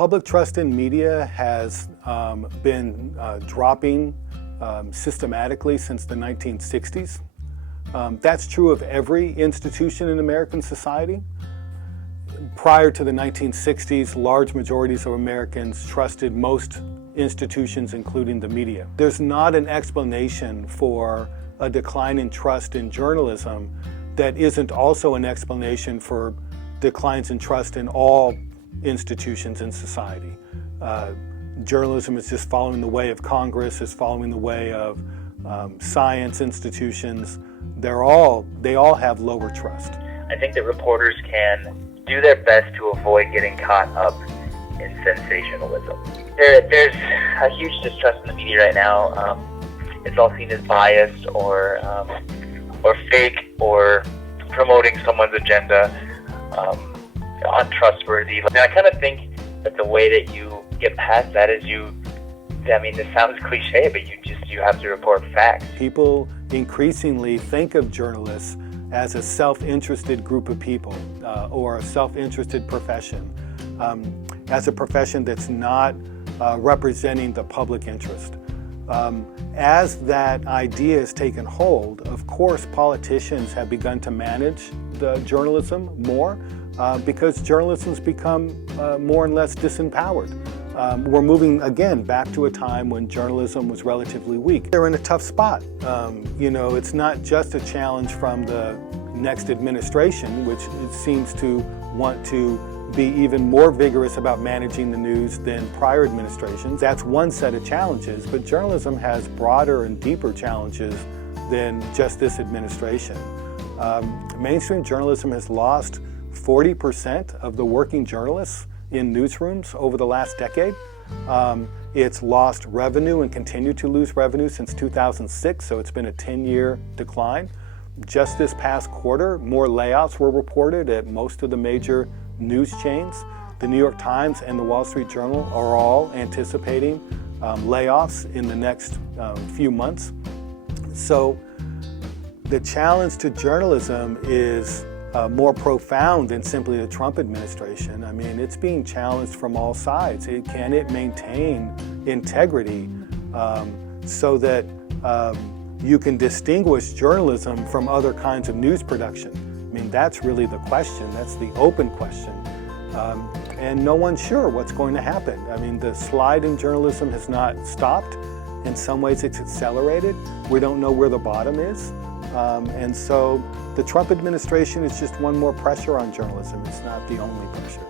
Public trust in media has been dropping systematically since the 1960s. That's true of every institution in American society. Prior to the 1960s, large majorities of Americans trusted most institutions, including the media. There's not an explanation for a decline in trust in journalism that isn't also an explanation for declines in trust in all institutions in society. Journalism is just following the way of Congress, is following the way of science institutions. They all have lower trust. I think that reporters can do their best to avoid getting caught up in sensationalism. There's a huge distrust in the media right now. It's all seen as biased or fake or promoting someone's agenda, untrustworthy. And I kind of think that the way that you get past that is this sounds cliche, but you have to report facts. People increasingly think of journalists as a self-interested group of people or a self-interested profession, as a profession that's not representing the public interest. As that idea has taken hold, of course, politicians have begun to manage the journalism more because journalism's become more and less disempowered. We're moving, again, back to a time when journalism was relatively weak. They're in a tough spot. It's not just a challenge from the next administration, which it seems to want to be even more vigorous about managing the news than prior administrations. That's one set of challenges, but journalism has broader and deeper challenges than just this administration. Mainstream journalism has lost 40% of the working journalists in newsrooms over the last decade. It's lost revenue and continued to lose revenue since 2006, so it's been a 10-year decline. Just this past quarter, more layoffs were reported at most of the major news chains. The New York Times and the Wall Street Journal are all anticipating layoffs in the next few months. So the challenge to journalism is more profound than simply the Trump administration. I mean, it's being challenged from all sides. Can it maintain integrity so that you can distinguish journalism from other kinds of news production? I mean, that's really the question. That's the open question. And no one's sure what's going to happen. I mean, the slide in journalism has not stopped. In some ways, it's accelerated. We don't know where the bottom is. And so the Trump administration is just one more pressure on journalism. It's not the only pressure.